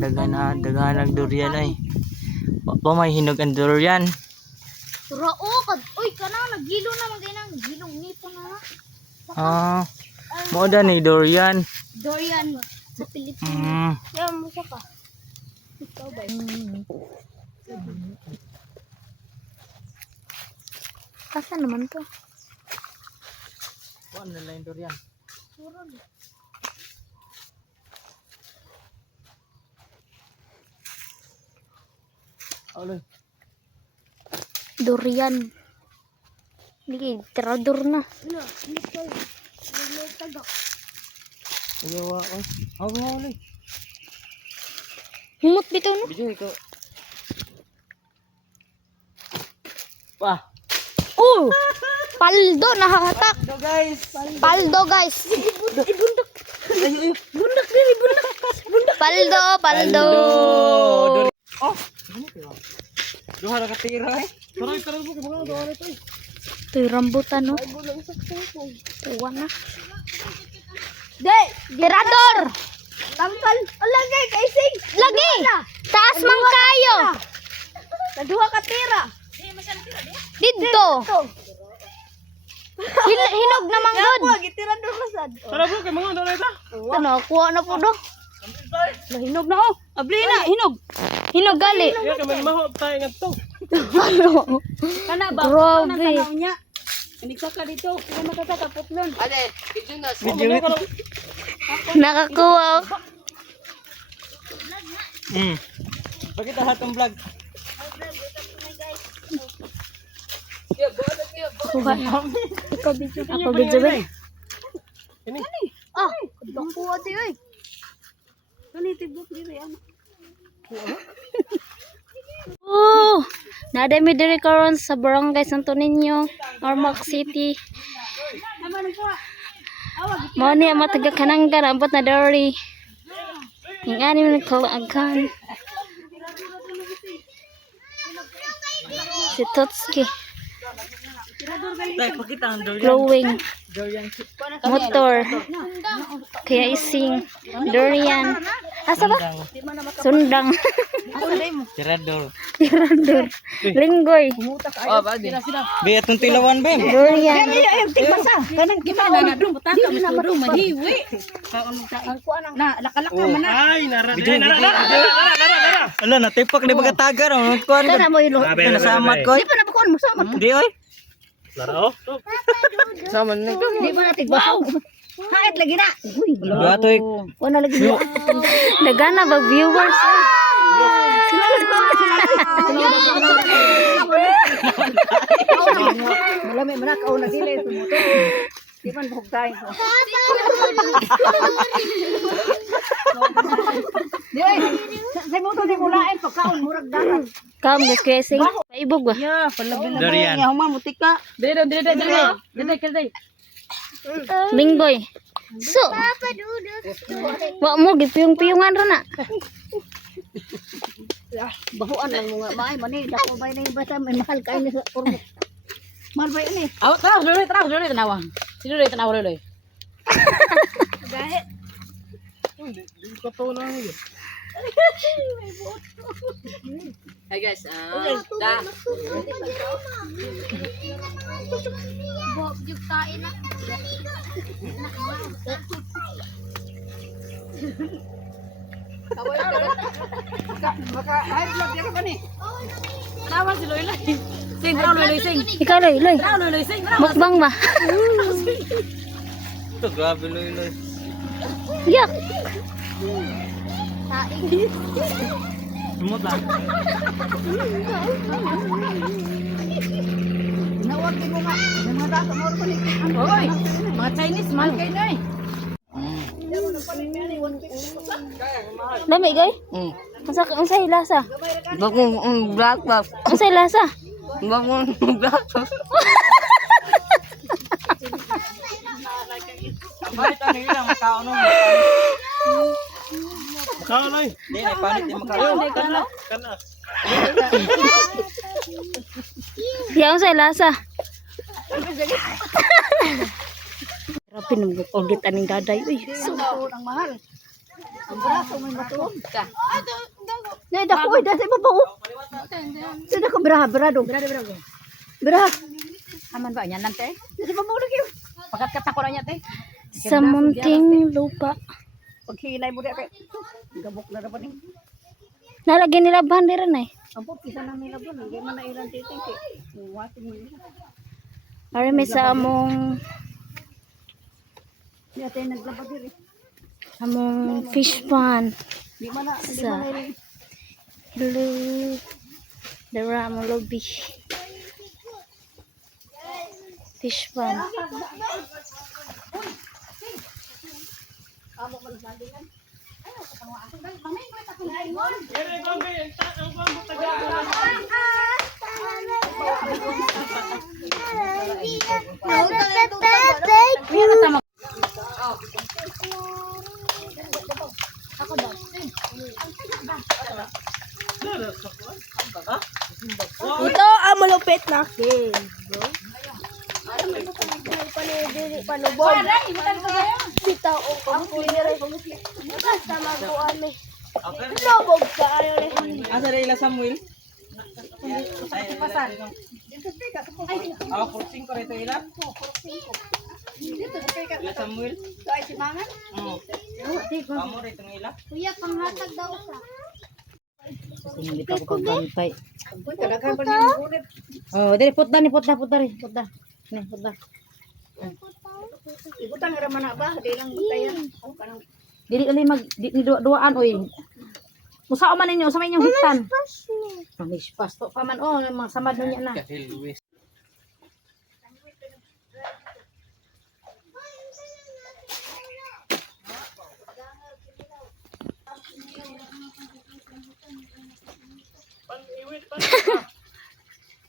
daghan ang durian ay. Pa may hinog ang durian. Rao kad oy kana nagilo na man nang gilong nipon na. Mo da ni durian. Durian sa Pilipinas. Yan mo siya ka. Ikaw ba? Asa naman to? Kuan na lang durian. Aloy. Durian. Hindi, tirador na. Ayaw ako. Ako aloy. Himot bitaw no? Bijoy ko. Wah. Oh! Paldo nakahatak. Paldo guys. Paldo guys. Bundok. Bundok diri bundok. Paldo, paldo. Oh, duha ra ka tira eh. Tara mo kay mga duha ra tay. Ito yung rambutan no. Tuwa na. De, tirador. Tangkal. Lagi kaising. Lagi. Taas man kayo. Duha ka tira. Dito. Hinog na manggod. Tara bro kay mga duha ra ta. Ano, kuha na po do. Hinog na oh. Abli na, hinog. Hinog gali. Ya kay may mahop tay ngadto. Kana ba? Grabe. Iniksa ka dito, kaya makasakapot nun. Ade, video na. Nakakuha. Pakita hatong vlog. Kuha na. Ikaw video. Ako video ba? Ini. Ah, kuha di oy. Kani tibok diri ano. Oh, nadami diri karon sa Barangay Santo Niño, Ormoc City. Mao ni ang mataga kananggan ambot na diri. Ingani man kalaagan. Si Totski Tay pakita ang durian. glowing Durian. motor. Kaya ising durian. Asa ba? Sundang. Tirador. Tirador. Linggoy. Oh, badi. Bi atong tilawan be. Durian. Tigmasa, kanang kita na dum butaka mas dum mahiwi. Na lakalaka man na. Ay, nara. Ala na tipak di magatagar oh. Kuan. Kana mo ilo. Nasamat ko. Di pa nabakuan mo sama. Di oy. Nara oh. Sama na. Di pa natig wow. Haet lagi na. Uy, Gatoy. Wala lagi niya. Nagana ba viewers? malami man ka una dili tumuto. Di man bugtay. Di ay. Sa mo to di mulain pagkaon murag dagat. Kam guys kresing. Paibog ba? Ya, palabi na. Durian. Huma mutika. Dili. Linggoy. So. Wa mo gipiyong-piyungan ra na. Bahuan lang mga bahay mani dako bay na basta may mahal kay ni sa urmo. Mahal bay ni. Aw, tara, dulu tanawa. Sino dulu tanawa dulu. Gahit. Hey guys, Bok juk kain na. Maka ay vlog ya ka ni. tanawa si Loy Loy. Sing, tara Loy Loy sing. Ikaw loy. Tara Loy Loy sing. Mukbang ba? Ito grabe loy. Yak. Sumot lang. Nawag mo nga. Mga dato mo ko ni. Hoy, mga Chinese man kay noy. Dami gay? Unsa hilasa? Bagong black box. Unsa hilasa? Bagong black box. Palit ang ilang makaon mo. Makaon ay. Di na palit di makaon. Kana. Ya unsa hilasa? Grabe nang ulit aning daday. Uy. So ang mahal. Ang braso may matuon ka. Nay dako ay dasa ibabaw. Sada ka bra do. Bra. Aman ba yan nante? Dasa ibabaw lagi. Pagkat ko na niya te. Sa munting lupa. Paghilay mo di kay gabok na ra ba ni. Nalagyan nila bandera na eh. Ampo kisa na nila ba hindi man na ilang titik eh. Wating mo. Para may sa among Di atay naglaba diri. fish pond. Di man na Sa hello. Dara among lobby. Fish pond. Ito ang malupit na king. Panubog. Bitaw ang kulire. Basta magkuhan eh. Okay. Lubog ka ayo eh. Asa rin ila Samuel? Ah, 45 ko rito ila. Ila Samuel? Ay si mangan. Oo. Amo rito ng ila. Kuya panghatag daw sa. Hindi pa ko pagantay. Kadaghan pa ni ulit. Oh, dili putda ni putda. Ni putda. Ibutang ra man na ba? Di lang butayan. Oh, kanang dili ali mag di duaan oy. Usa man ninyo sa inyong higtan. Manish pasto pa man oh, mga samad no niya na. Kahil Luis.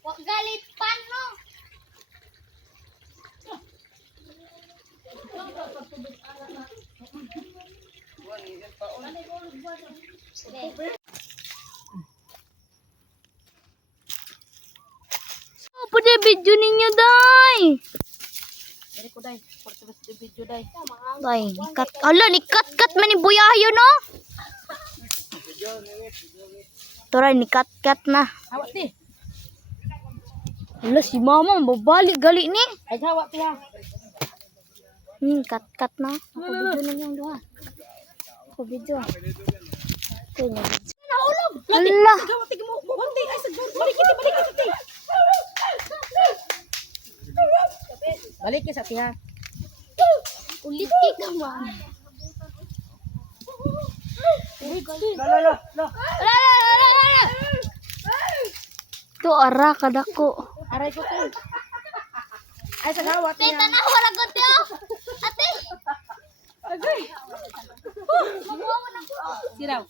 Wag galit pan no. Apa dia video ninyo day? Dili ko dai, porto bas di video dai. Day, nikat. Ala, nikat-kat man ni buyayo no. Toray nikat-kat na. Hawak ti. Ala si mama babalik gali ni. Ay hawak ti ha. Kat-kat na. Ako video na yung duha. Ako video. Ako na video. Naulog. Ala. Hawak ti mo. Bunti ay sa balik ti. Balik sa ti ha. Ulit ka ba? Ito ara kadako. Aray ko ti. Ay sa hawak ti. Tita na wala ko tiyo. Ate. Siraw.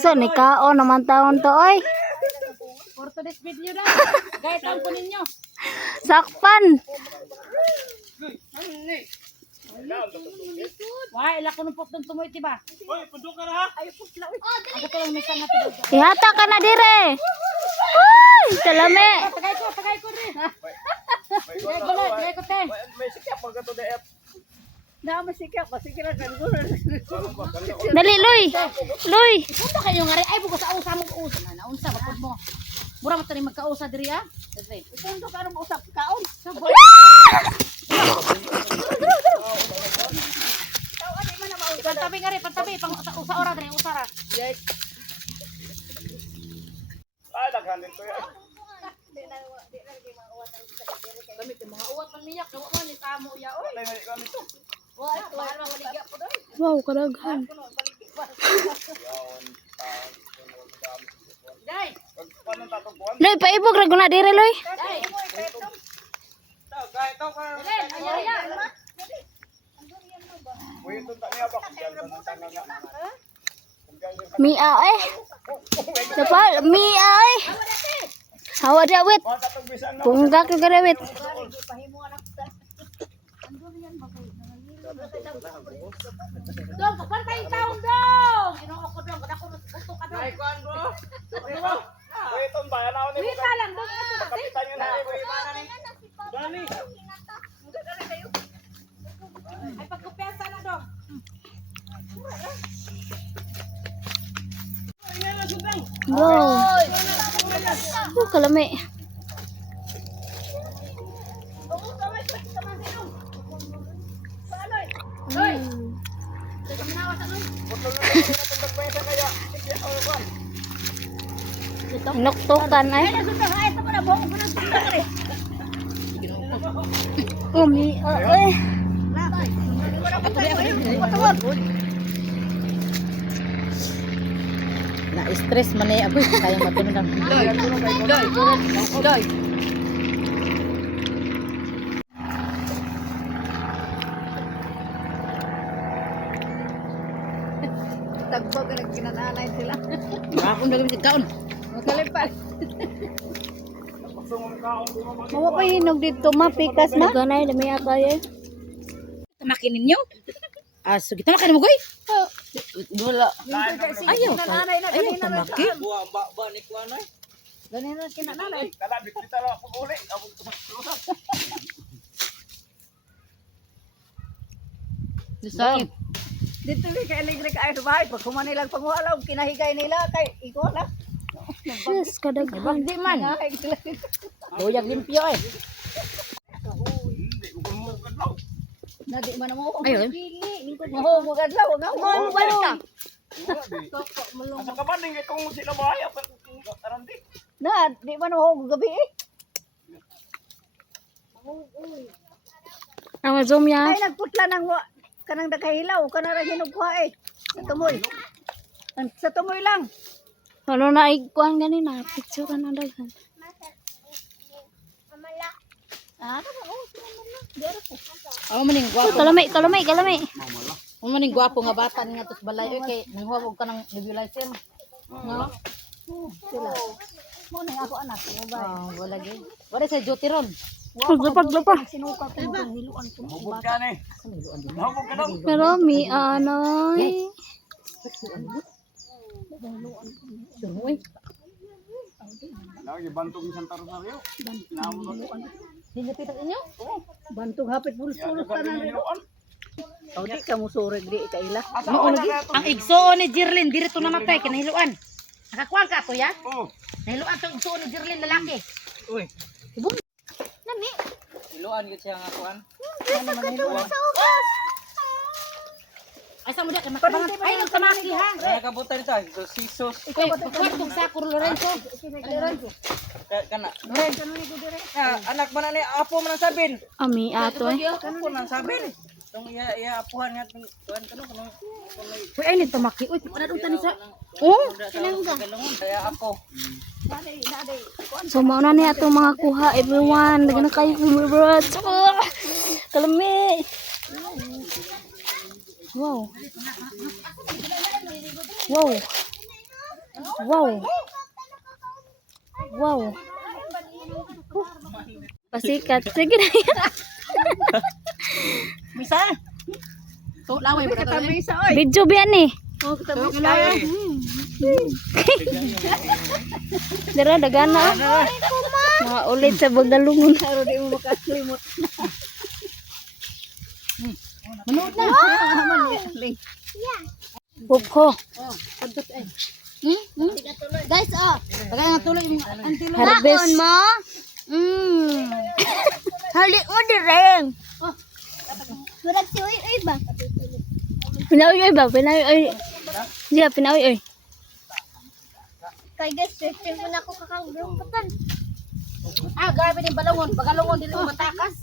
So ni kao naman taon to oy. For today's video na. Gaytan ko ninyo. Sakpan. Wah, ila ko nung potong tumoy ti ba? Hoy, pundo ka ra. Ako to lang misa nga ti daw. Ihata ka na dire. Uy, salame. Tagay ko rin. Tagay ko te. May sikap magato de F. Na masikap, masikap kan ko. Dali Loy. Loy. Punto kayo nga rin. Ay, buko sa usa mo usa na. Naunsa ba mo? Mura mo tani magkausa diri ha? Dali. Punto ka ro usap kaon. Pantabi nga rin, pantabi. Pang usa ora diri, usara. Ay, daghan dito ya. Kami ti mga uwat man niyak, gawa man ni tamo ya oy. Ay, kami to. Wa, tuwa na maligya po doy. Wow, kadaghan. Dai, Paano tatubuan? Loy, paibog ra guna dire Loy. dai. Kahit to ka. Len, aya. Uy, ito ta niya ba kung diyan sa tanga nga. Mia eh. Sapa Mia eh. Hawa dawit. Mga tatugbisan na. Punggak yung dawit. Dong, kapantay taon dong. Ginoo ko dong, kada ko gusto ka dong. Ay, kuan bro. Uy, ito bayan ako ni Wita lang dong. kapitan yun na. Uy, mana ni? Dani. Ay pagkupensa na dong. Bro. Kalami. Noktokan ay. Umi, ay. Na-stress man eh ako. Kaya matulog lang. Tagpo ka nagkinananay sila. Ako na gamit kaon. Makalipal. Mawa pa hinog dito, mapikas ma. Ganay, dami ata eh. Tamakin ninyo. So kita makan mo goy. Wala. Ayaw. Ayaw tamaki. Buwa ba ni kuan ay. Ganyan na kinananay. Disay. Dito ni kay aligre ka ay bahay pag kumanilang pangualaw kinahigay nila kay iko na. Yes, kadaghan Di man. sila. Tuyag limpyo eh. Nadi man mo ko. Ayaw. Mo mo kadlaw nga mo ka. Asa ka ba ning kung sila bahay apa arandi. Na, di man mo gabi eh. Ang zoom ya. Ay nagputla nang kanang dakahilaw kanang ra hinugkuha eh. Sa tumoy. Sa tumoy lang. Ano na ikuan ganina, picture na daghan. Ah, Ako maning gwapo. Kalami. Ako maning gwapo nga bata nga tos balay kay nanghuwag ka ng nebulizer. No? Sila. Mo nang ako anak mo ba? Wala gyud. Wala sa duty ron. Lupa. Sinuka ko ng hiluan ko. Hubog ka ni. Hubog ka daw. Pero mi anoy. Dumoy. Lagi bantog ni Santa Rosario. Hinapit inyo? Bantog hapit pulos-pulos tanan. O di ka mo sureg di ka ila. Ang igsoon ni Jirlin dirito namatay kinahiluan. Nakakuan ka to ya? Oh. Nahiluan tong igsoon ni Jirlin lalaki. Uy. Nani? Iluan gyud siya nga kuan. Ay sa mo dia kay makabangan. Ay nagtamaki ha. Nakabutan nito ay sisos. Ikaw tong sa Lorenzo. Kana. Anak man ni apo man ang sabin. Ami ato eh. Apo man ang sabin. Tong iya apuhan nga kuan kuno. Uy ay nagtamaki. Uy padadong tani sa. Oh, Galungon kaya ako. so mao na ni atong mga kuha everyone. Daghan na kayo viewers. Kalami. Wow. Pasikat. Sige na yan. Misa. To laway ba ka Bisa oy. Video biyan ni. Oh, katabi kaya. Dara dagana. Mga ulit sa bagalungon. Pero di mo makaslimot. Manood na. Bubko. Padot ay. Guys, oh. Bagay nga tuloy mo antilo. Harvest mo? Halik mo direng. Surat si Uy ba? Pinawi ba? Pinawi. Diya, pinawi. Kay guys, testing ko na ako kakagrumpatan. Grabe din balongon. Bagalongon dili mo matakas.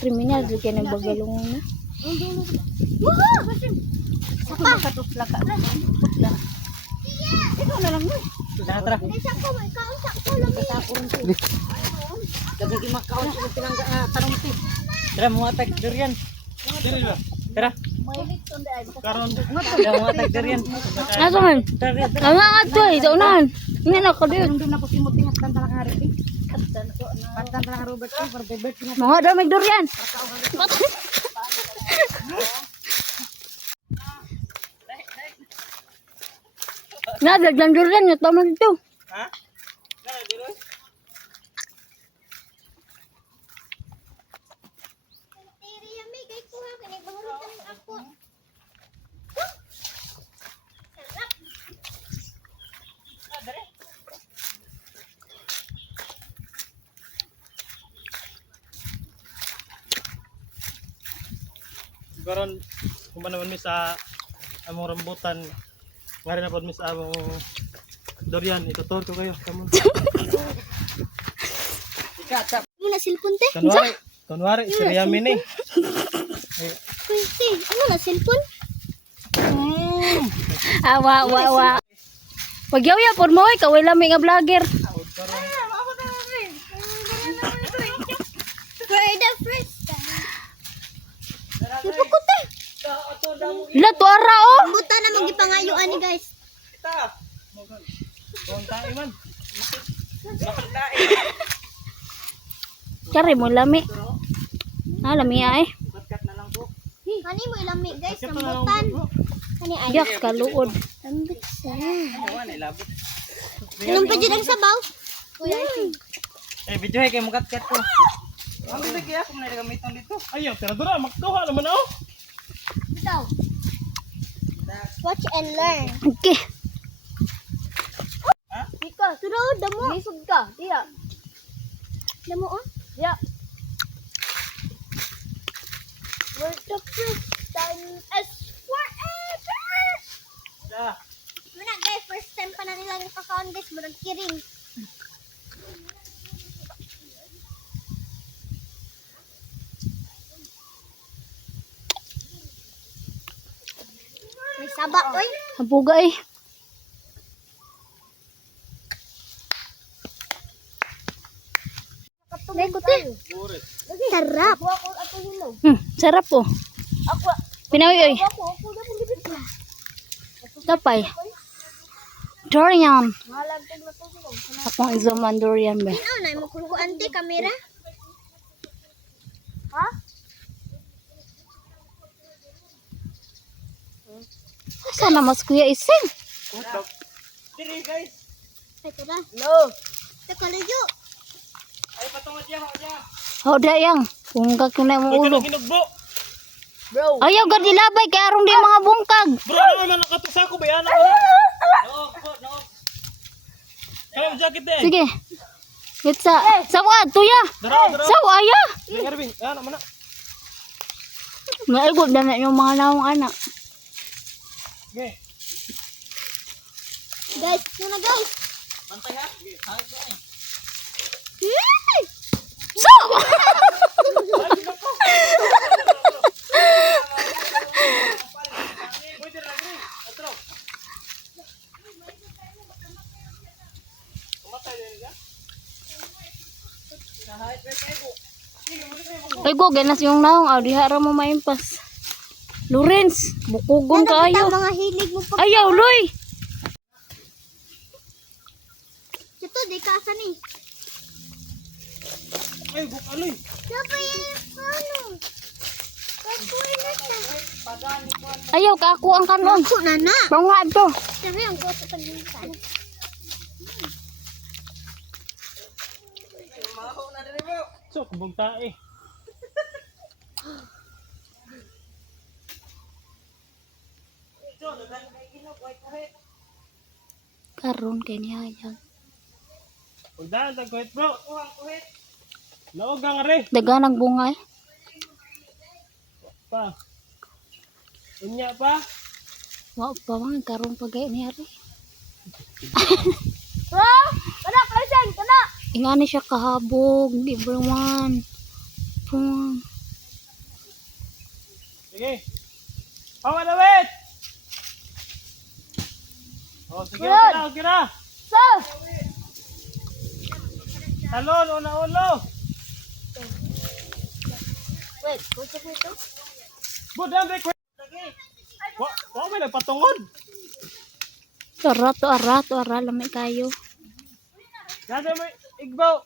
Kriminal din kayo ng bagalungan na. Ako nakatusla ka na. Ikaw na lang mo. Tara. Gagagi makaon sa tinangga tanong ti. Tara mo attack durian. Tara. Karon. Tara mo attack durian. Asa man? Tara. Nga ato eh, saunahan. Nga na ka din. Nandun ako simot tingat tan talak hari ti. Pantan talak Robert ko para bebet tingat. Mga daw may durian. Nga, daglang durian. Nga tama dito. Ha? Tara dito. Karon kung naman mi sa among rambutan, ngari na pod mi sa among durian, itutur ko kayo. Come on. Ano na cellphone te? Kunwari si Riamin eh. Te, ano na cellphone? Awa. Pagyaw-yaw por mo ikaw wala may nga vlogger. For the first time. Ipukot te. La tuara oh. Buta na magipangayuan ni guys. Kung tayo man. Kare mo lami. Lami ay. Kani mo ilami guys, rambutan. Kani ay. Yak kaluod. Rambutan. Anong pa dyan ang sabaw? Kuya, Eh, video hay kay mukat-kat ko. Ang bilig kaya kung nagamiton dito. Ayaw, tira dura, magkuha naman ako. ikaw. Watch and learn. Okay. Ika, sunod, damo. Lisod ka, diya. Damo, oh. Ya. For the first time is forever. Da. Muna guys, first time pa na nilang kakaon guys, murag kiring. May saba, oy. Habuga eh. May kuti. Sarap. Sarap po. Pinawi oy. Tapay. Durian. Akong izoman durian ba? Ano na, makukuan ti kamera? Sana mas kuya ising. Diri guys. Ay, tara. No. Takalayo. Ay patungod yan, Oh dayang. Kung kakunay mo ulo. Ginugbo. Ayaw gad ilabay kay aron di mga bungkag. Bro, ano man nakatusa ko ba yan? No. Kaya jacket eh. Sige. Itsa. Sawa tuya. Dara. Sawa ya. Garbing, ano man na. Maigod na na yung mga nawang anak. Okay. Guys, muna guys. Bantay ha. So. Ay go ganas yung naong aw dihara mo maimpas. Lawrence, bukugong Ano kaayo. mga hilig mo pa? Ayaw loy. Ito, di ka asan eh. Ay, bukaloy. Sabay, ano? Kakuin na siya. Ayaw ka ako ang kanon. Ako na na. Bangwa to. Sabi ang ko sa paglisan. So, kubog tae. Karon kay niya yan. Pagdaan, tagkuhit bro. Laog ang are. Daganang bunga eh. Pa. Unya pa. Wa pa man karon pagay niya ri. Bro, kana present, kana. Ingani siya kahabog, di ba man. Pum. Sige. Pawa na wait. Oh, sige, okay na. So, Talon, una-ulo. wait, what's up ito? Budang, break. Wa may nagpatungod. To ara lamay kayo. Gada mo igbaw.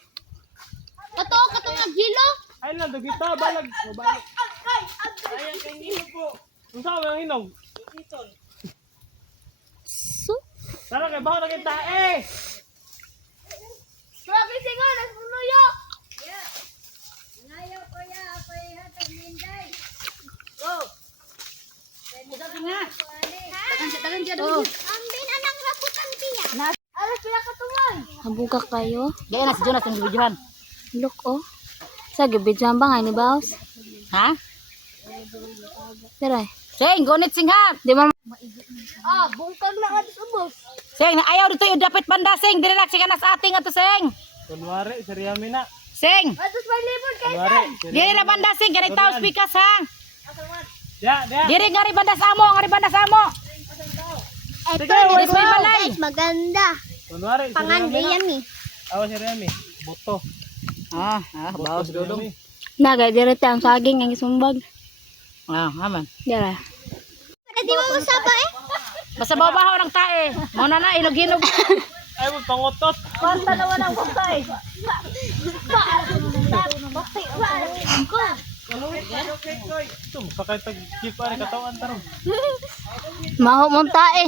Kato nga gilo. Ay lang dugita balag. Balag. Ayan kay nino po. Unsa man ang hinog? So, Tara kay bawo na kita eh. Bro, kising ko, nasunuyo. Yeah. Ngayon ko ya, ako hatag minday. Go. Dagan nga. Dagan dyan. Ang binanang raputan tiya. Alas pila ka tumoy. habuga kayo. Gaya na si Jonas yung videohan. Look oh. Sa gibidyan ba nga ni Baos? Ha? Tara. Sing, gunit sing ha. Di man Bungkag na ka sa bus. Sing, ayaw dito yung dapit banda sing. Dili lang sing ka na sa ating ato sing. Kunwari, si Riami na. Sing. Atos may libon kay Kunwari. Dili na banda sing. Ganit tao speakers ha. Ya. Diri ngari banda sa amo. Ngari banda sa amo. Ito Dili sa may balay. maganda. Kunwari, si Pangan Riami na. yan eh. Awa si Riami. Boto. Bawas Boto si dudong. Riami. nagay direte ang saging ang isumbag. Aman. Dara. Di mo masaba eh. Basta babaho ng tae. Muna na, inog-inog. Ay, mo pangotot. Kanta naman ang bukay. Ito, sakay tag-jeep ari katawan tarong. Maho mong tae.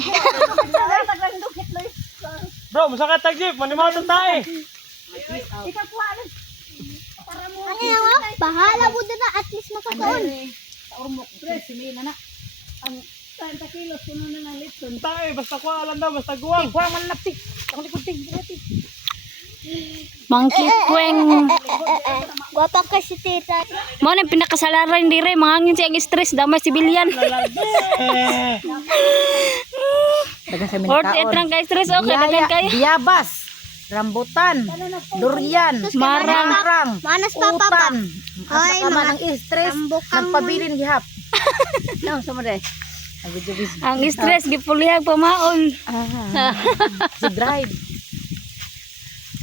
Bro, masakay tag-jeep. Manimaw itong tae. Ano yan mo? Bahala mo na at least makakaon. Tae, basta kuha lang daw. Basta guwang. Kuha man naptik. Ang likod ting. Mangkit kweng. Guwapa ka si tita. Mo na pinakasalaran dire mangangin siya ang stress damay sibilyan. Dagan sa Or etrang kay stress okay dagan kay. Biyabas. Rambutan. Durian. Marang. Manas pa pa pa. Utan. Ay, Asa ka man mga ang stress. tambukang Nagpabilin gihap. Nang sumare. Ang stress gipulihag pamaol. Si drive.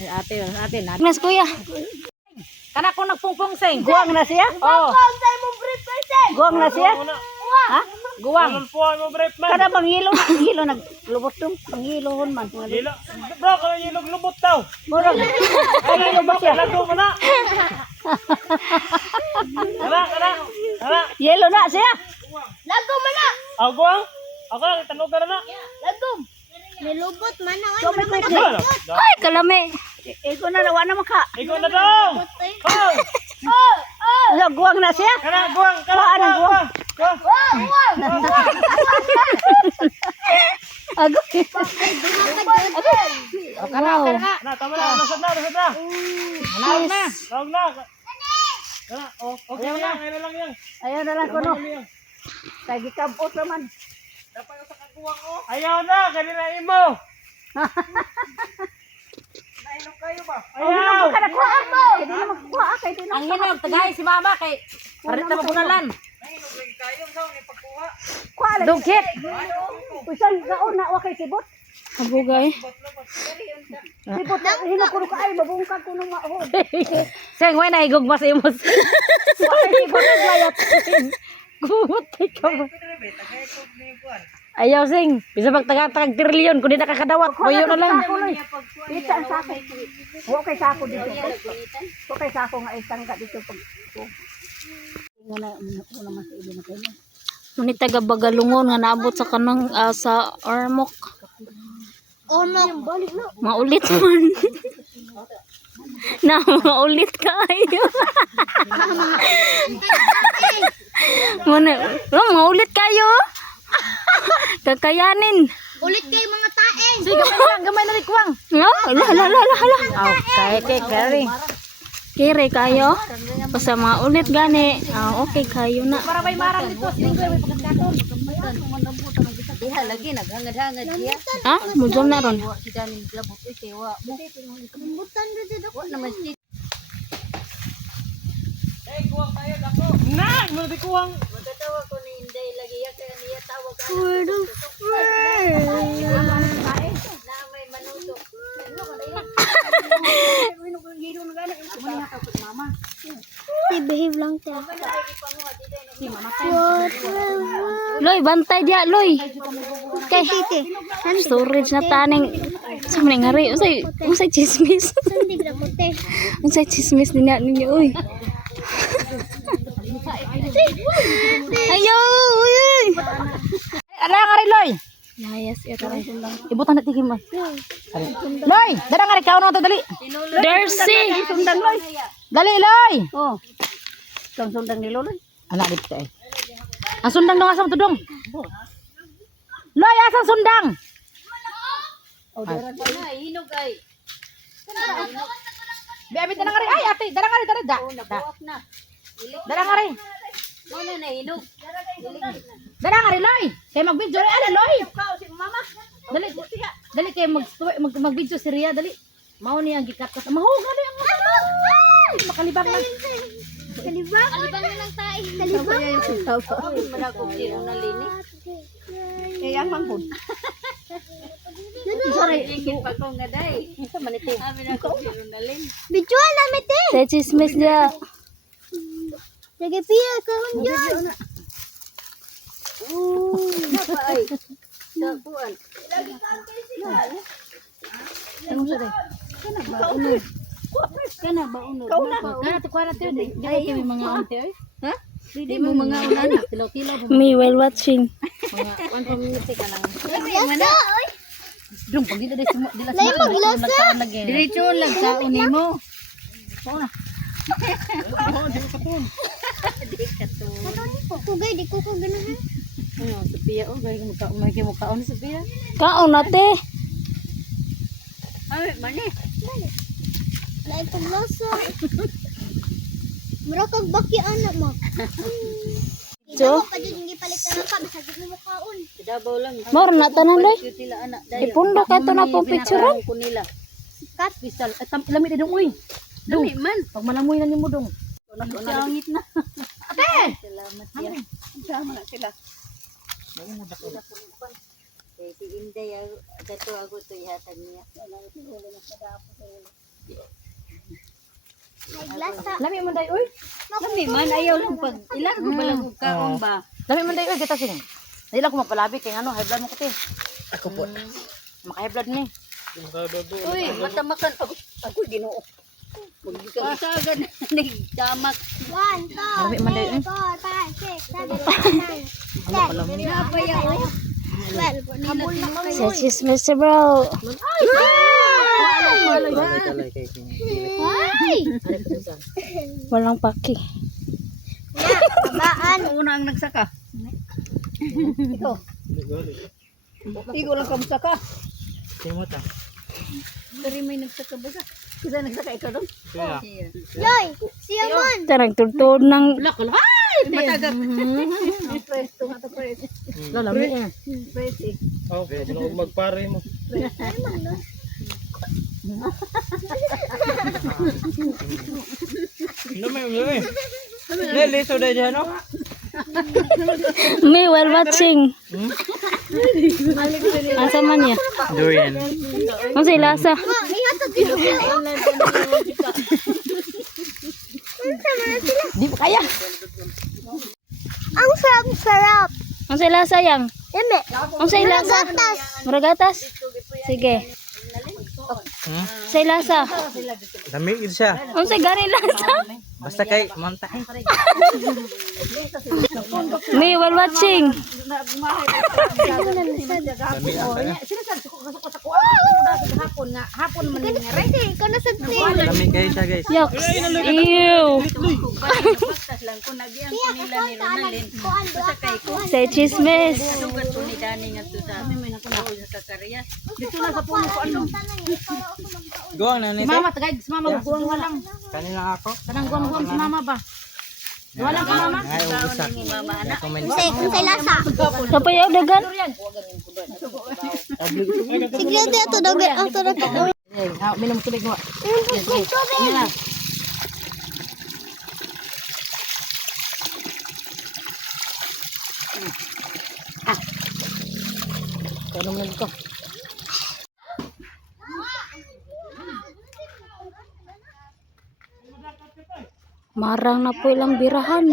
Ate. Mas kuya. Kana ko nagpungpong sing. Guwang na siya? Oh. Guwang na siya? Ha? Guwang. Anong puha mo, brief man? Kada panghilo naglubot dong. Panghilohon man. Hilo. Bro, kaya yung lubot daw. Murag. Ay, lubot siya. Lago mo na. Kana. Yelo na siya. Lago mo na. Aw, guwang. Ako lang, tanog ka na. Lago. Nilubot man na. So, may quick Wala. Ay kalami. Iko na nawa na maka. Ikaw na daw. Oh, Ano, guwang na siya? kana, guwang. Kana, Kuhaan ang guwang. Ago. Wow. Na, tama na. Nasad na. Naog na. Tawag na. Kana, oh, okay na. Ngayon lang yan. Ayaw na lang ko no. Kaya gikabot naman. Ayaw na, kanina imo. Ayaw. Kada kuha mo. Hindi na magkuha kay di na. Ang hinog tagay si mama kay parit na mabunalan. Kuha lang. Dugkit. Usan gaon na wa kay sibot. Abugay. Sibot na hinukulo ka ay mabungkag ko nung maho. Sing way na higog mas imos. Wa kay sibot na layat. Gumot ka ba? Ayaw sing. Bisa magtagag trilyon kun di nakakadawat. Boyo na lang. Kita ang sako. Wa kay sako dito. Wa kay sako nga isang ka dito pag. Ngana una mas ibo na kayo. Muni taga Bagalungon nga naabot sa kanang sa Ormoc. Balik na. Maulit man. Na maulit kayo. Muna, maulit kayo. Kakayanin. Ulit kayo mga taeng. Sige, gamay na rikwang. No? Hala. Okay, carry. Kire kayo. Basta maulit gani. Okay kayo na. Para may marang dito, sing may pagkakaton. Diha lagi naghangad-hangad siya. Ha? Mujom na ron. Si Daning glabot ay kay wa. Kambutan dito ako. Naman si Na, mo di kuwang. magkatawa ko ni Inday lagi ya kaya niya tawag ka. Na may manuto. Behave lang tayo. Loy, bantay dia, Loy. Okay. Storage na taning. Sa maning hari. Unsay chismis. Hindi ba puti? Unsay chismis din ninyo, uy. Ayo, uy. Ala nga rin, Loy. Layas ito. Ibutan na tigim mo. Loy, dala nga rin, kaon na ito, dali. Dercy. Sundang loy. Dali, Loy. Oh. Kang sundang ni Loloy. Anak dito eh. Ang sundang dong asam tudong. Loy, asang sundang. Oh, dara na hinog ay. Biabit na nga rin. Ay, ate, dala nga rin, dala. Nabuak na. Dala nga rin. Wala na hinog. Dara nga rin, Loy. Kaya mag-video rin, ala, Loy. Dali, dali kayo mag-video si Ria, dali. Mao niya ang gikat ka. Mahuga rin ang mga. Makalibang lang. Kalibang na lang tayo. Kalibang. Manakong sino na linis. Kaya ang manghod. Sorry. Ingin pa ko nga day. Isa maniti. Amin ako sino na linis. Bijuan namin te. Sa chismis dia. Lagi piya ka hunyan. Napa ay. Sa kuan. Ano sa rin? Kana ba unod? Kana to kuha natin. Di ba kami mga ante, oy? Ha? Di mo mga unana. Kilaw-kilaw. Me while watching. Mga 1 minute ka lang. Mana? Drum, pag dito dito dila Lay mo, gilasa. Diretso lang sa unin mo. Kugay di ko ganahan. Ano, Sophia, oh, gaya mo kaon ni Sophia. Kaon na te. Ay, mani. Lay kog lasa. Mura kag baki anak mo. So, Dabaw lang. more na tanan day. Tila anak Ipundo ka to na pong picturean. ko nila. Kat, bisal. Lamit na dong, uy. Dumi man. Pag malamoy na ni mo dong. Sangit na. Ate! Salamat yan. Sama na sila. Si Inday, dato ako to ihatan niya. Lamit mo day, uy. Kami man, ayaw lang pag ilan ko balang kaon ba? Lamit mo day, uy. Kita sing. Dahil ako mapalabit. Kaya ano, high blood mo kasi. Ako po. Maka-high blood ni. Uy, matamakan. Ako ginoo. Kasagan na nagdamak. 1, 2, Lamit mo day, uy. 4, 5, 6, 7, 8, 9. Ano pala mo niya? Napayaw. Habol na kami. Sa chismis bro. Walang paki. Babaan. Una ang nagsaka. Igo lang kamusta ka. Timot ah. Dari may nagsaka ba ka? Kita nagsaka ikaw doon. Kuya. Loy, siya man. Tarang tultod ng Lak, lak. Matagap. Presto nga to presto. Lamit eh. Presto. Oh, magpare mo. Ano may umili? Lili, so dahil dyan, no? me while watching. Asa man niya? Durian. Ang sa ilasa. Di pa kaya. Ang sarap. Ang sa ilasa yang? Eme. Ang sa ilasa? Muragatas. Sige. Sa ilasa. Dami yun siya. Ang sa gani lasa. Basta kay montahe. Me while watching. Dami ata. Hapon nga. Hapon man nga. Ready, ikaw na sa Dami kayo siya, guys. Yucks. Ew. Bastas lang kung nagyang ko nila ni Ronalyn. Basta kay ko. Sa chismis. Sugat ko ni Dani nga to sa sa kakarya. Dito na sa puno ko ano. Go na Si nito. mama, tagay. Si mama, guwang walang. Kanina ako. Kanang guwang si mama ba? Wala ka mama? Ay, ubusak. Mama anak. Sa lasa. Kapayaw dagan. Sige, ito dagan. Ang sarap. Eh, minum tubig mo. Yes, yes. Ano na? Kano mo ko? Marang na po ilang birahan.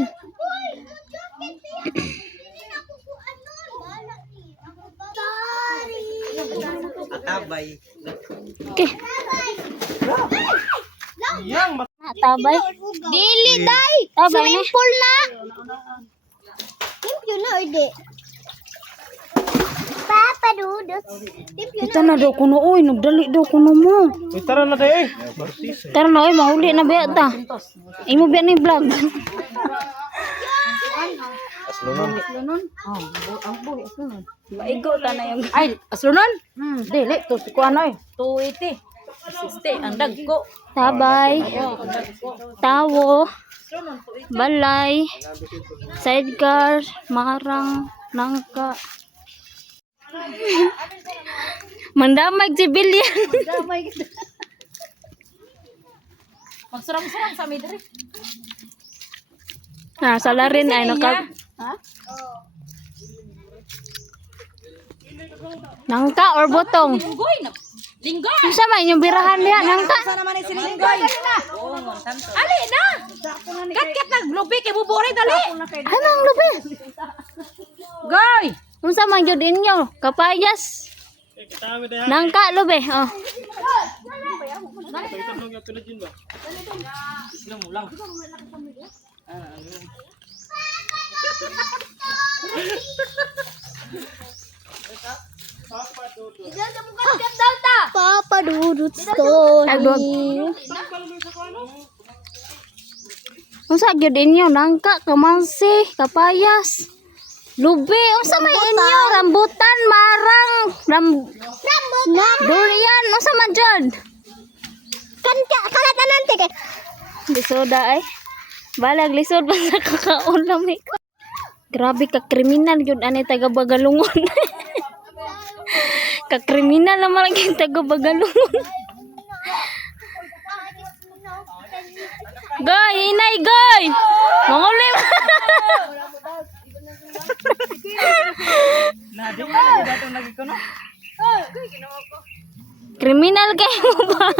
Atabay. Okay. Tabay. Dili day. Tabay na. Pool na. Limpyo na orde. Papa dudot. Ito na daw kuno oy, nagdali daw kuno mo. Uy, tara na tayo eh. Tara na oy, mahuli na ba ta? Imo ba ni vlog? Aslunon. Maigo ta na yung ay astronon. Dili to si kuan oy. 280. 60 ang dagko. Tabay. Tawo. balay, sidecar, marang, nangka. Mandamag si Bilyan. Damay kita. Magsurang-surang sa midri. Sala rin ay naka... Nangka or butong? Linggoy na. Linggoy. Ano sa may yung birahan niya? Nangka? Naman si Linggoy. Ali na. Kat naglubi kay bubore dali. Anong lubi? Goy. Unsa man jud inyo? Kapayas. Kita kami dahil. Nangka lubi. Oh. Ito nung yung pinagin ba? Islam mo lang. Papa Dudut Story. Agdog. Unsa gyud inyo? Nangka, kamansi, kapayas. Lubi, unsa may inyo? Rambutan, marang, durian, unsa man jud? Kalatan nanti kay. Lisoda ay. Balag lisod ba sa kakaulam ko. Grabe ka kriminal yun ani taga Bagalungon. Ka kriminal naman lagi taga Bagalungon. Goy, inay goy. Mangulim. Kriminal kayo mo ba?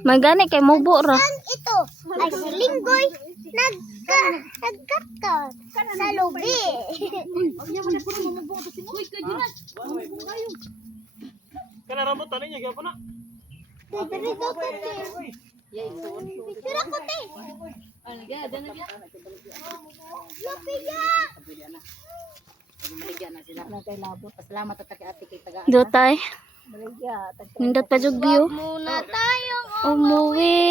Magani kay mubo ra. Ito ay si Linggoy nagkakat sa lubi. Kana rambutan niya gyapon na. Dito ko te. Tira ko te. Lubi ya. Salamat at ati kay taga. Dotay. Nindot pa jud view. Muna tayong Umuwi.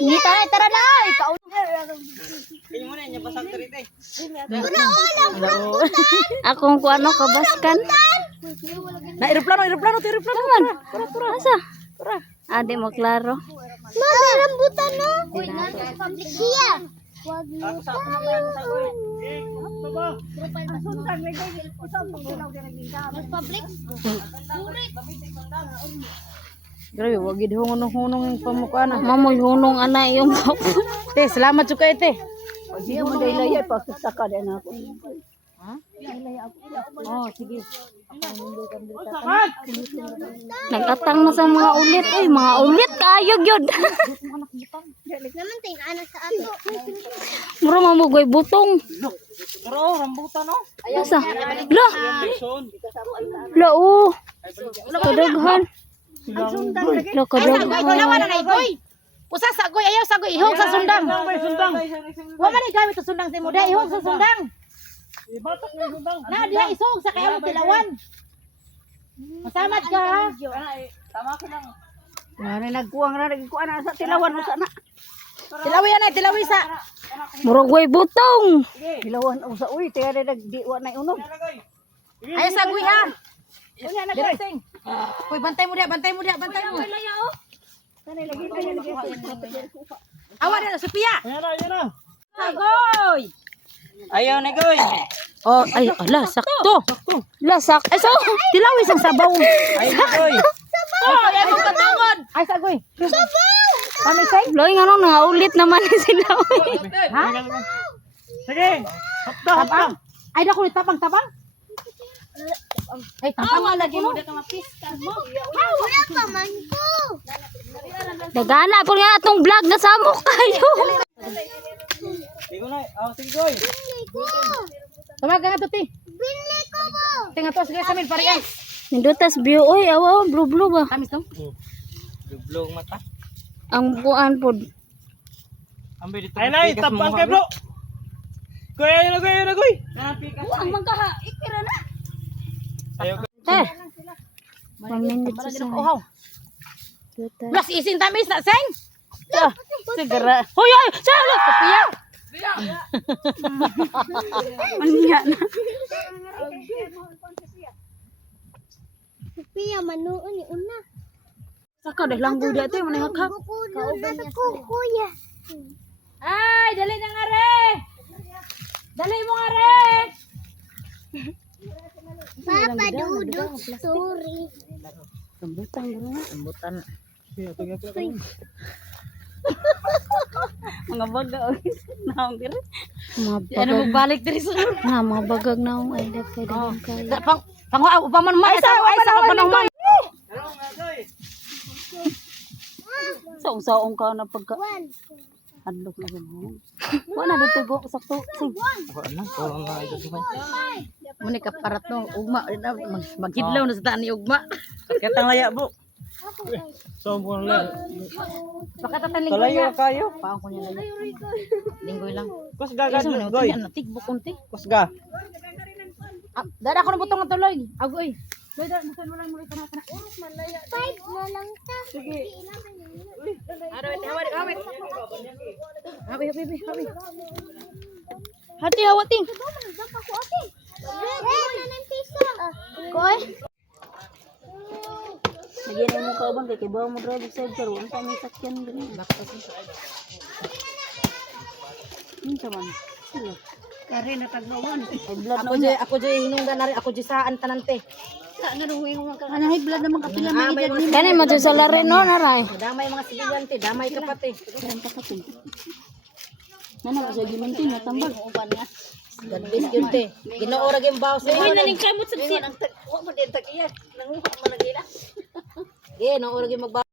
Ni tara na. Akong kuano kabaskan. Na eroplano. Taman. Asa? Ade mo klaro. May rambutan no. Uy, nasa public siya. Wag mo Mas public? Grabe, wag gid hunong-hunong yung pamukha na. Mamoy hunong ana yung Te, salamat jud kay te. Hindi mo dahil layay pa sa din ako. Oh, sige. nagatang na sa mga ulit. Ay, mga ulit kayo gyud. Naman tayo ano sa ato. Mura mamugoy butong. Pero rambutan no. Asa? Lo. Lo. Kadaghan. Lo kadaghan. na igoy. Usa sa goy ayaw sa goy ihog sa sundang. Sundang. Wa man ni gamit sa sundang sa muda ihog sa sundang. Ibatak na sundang. Na diha isog sa kayo tilawan. Masamat ka. Tama ko lang. Ano nagkuwang na nagkuwang na sa tilawan mo sana. Tilawi na tilawi sa. Murag way butong. Tilawan o sa uy, tiya na nagdiwa na unog. Ayaw sa goy ha. Direteng. Hoy bantay mo diha. Awa na Sophia. Ayan na. Agoy. Ayaw na goy. Oh, ay ala sakto. Lasak. Ay so, tilawi sang sabaw. Ayaw na goy. Oh, ay mo katawon. Ay sagoy. Sabaw. Kami say. Loy nga nung ulit naman sila. Ha? Sige. Tabang. Ay dako ni tabang. Ay tabang nga lagi mo. Wala pa man ko. Dagana po nga atong vlog na samok kayo. Sige na. Sige goy. Tawag nga to ti. Bili ko mo. Tinga to sige sa min pare ay. Nindutas view oy awa blue ba? Tamis to. Dublong mata. Ang buan pod. Ambil dito. Ay na, tapang kay bro. Goy, ayun na goy. Ang mangkaha ikira na. Ayaw ka. Eh, 1 minute sa sa. ohaw. Plus isin tamis na seng. Sigara. Hoy hoy, sala Sophia. Anya na. Pia manuon ni una. Saka deh langgo dia teh mana hakak. Kauban niya ko, kuya. Ay, dali na nga re. Dali mo nga re. Papa Dudut, sorry. Rambutan gini. Rambutan. Sige, tuloy. Mga baga naong diri. Ano magbalik diri sa. Nah, mga bagag naong ay dap kay dagan kay. Pang upaman man ay sa kapanong man. Saong-saong ka na pagka adlok na gani. Wala dito go sakto. Sing. Muni ka parat no ugma maghidlaw na sa taan ni ugma. Katang laya po. So, mo lang. Pakatatan linggoy Kalayo na. kayo. Paang ko niya laya. Linggoy lang. Kusga Isa ka, man goy. yung tigbok konti. Kusga. Dada ko na butong ng tuloy. Agoy. Loy, dada mo lang mo ito na. 5 na lang ta. Sige. Habi. Hati awati. Red na ng piso. Koy. Lagi na mo kauban kay bawa mo drive side pero ang tamang sakyan gani. Minta man. Sila. Kari na tagbawan. Ay blood na. Ako jay hinungdan na rin. Ako jay saan tanante. Ano high blood naman kapila na edad ni. Kani mo sa lare no naray. Damay mga sibilyante. Damay ka pati. Nana mo sa gimintin na tambal. God bless yun te. Ginoorag yung bawas. Ay naning kamot sa Wa mo din tag iya. Nanguha mo na gila. Eh, noorag yung magbawas.